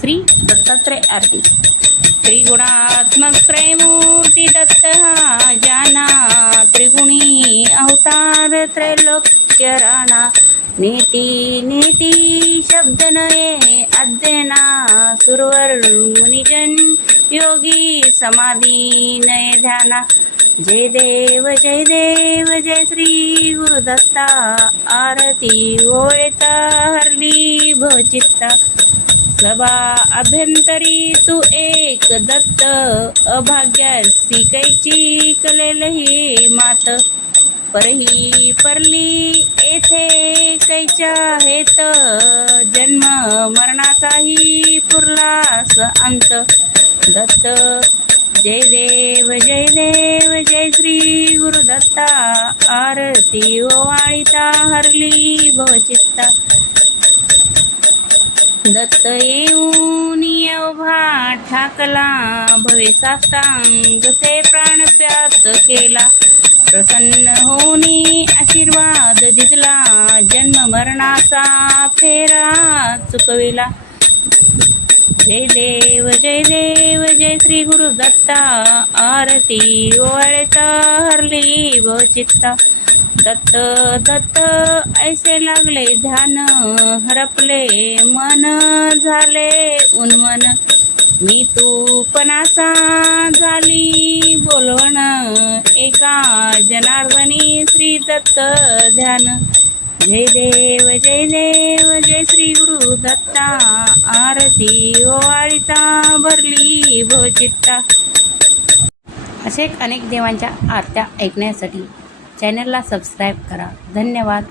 श्री दत्तात्रय आरती। त्रिगुणात्मक त्रयमूर्ती दत्त हा जाना, त्रिगुणी अवतार त्रैलोक्य राणा। नेती नेती शब्द नये अध्ययना, सुरवर मुनिजन योगी समाधी नये ध्याना। जय देव जय देव जय श्री गुरुदत्ता, आरती ओळता हरली भवचित्ता। सभा अभ्यंतरी तू एक दत्त, अभाग्यासी कैची कलेल ही मात। परही परली येथे कैच्या हेत, जन्म मरणाचाही पुरलास अंत। दत्त जय देव जय श्री गुरुदत्ता, आरती ओवाळिता हरली भवचित्ता। दत्त येऊन उभा ठाकला, भवे साष्टांग से प्राणप्यात केला। प्रसन्न होऊनी आशीर्वाद दिला, जन्म मरणाचा फेरा चुकविला। जय देव जय श्री गुरुदत्ता, आरती ओवाळता हरली भवचित्ता। दत्त दत्त ऐसे लागले ध्यान, हरपले मन झाले उन्मन। मी तू पणासा झाली बोलवण, एका जनार्दनी श्री दत्त ध्यान। जय देव जय श्री गुरुदत्ता, आरती ओवाळिता भरली भवचित्ता। असे अनेक देवांच्या आरत्या ऐकण्यासाठी चॅनलला सबस्क्राईब करा। धन्यवाद।